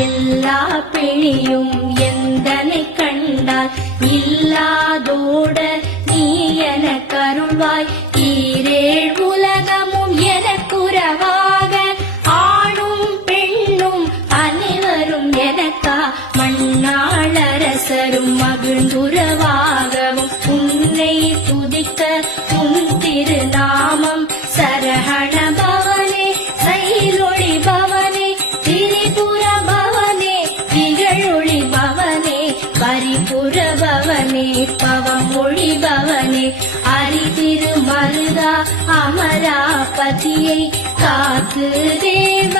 எல்லா பிணியும் எந்தனை கண்டால் இல்லாதோட நீ என கருள்வாய். ஈரேழ் உலகமும் எனக்குறவாக ஆணும் பெண்ணும் அனைவரும் எனக்கா மண்ணாளரசரும் மகிழ்ந்துறவாகவும் உன்னை துதிக்க உன் திருநாமம் சரஹண பவனே சைலொளி பவனே திரிபுர பவனே திகழொளி பவனே பரிபுர பவனே பவமொழி பவனே அரிதிரு மருதா அமராபதியை காத்து தேவ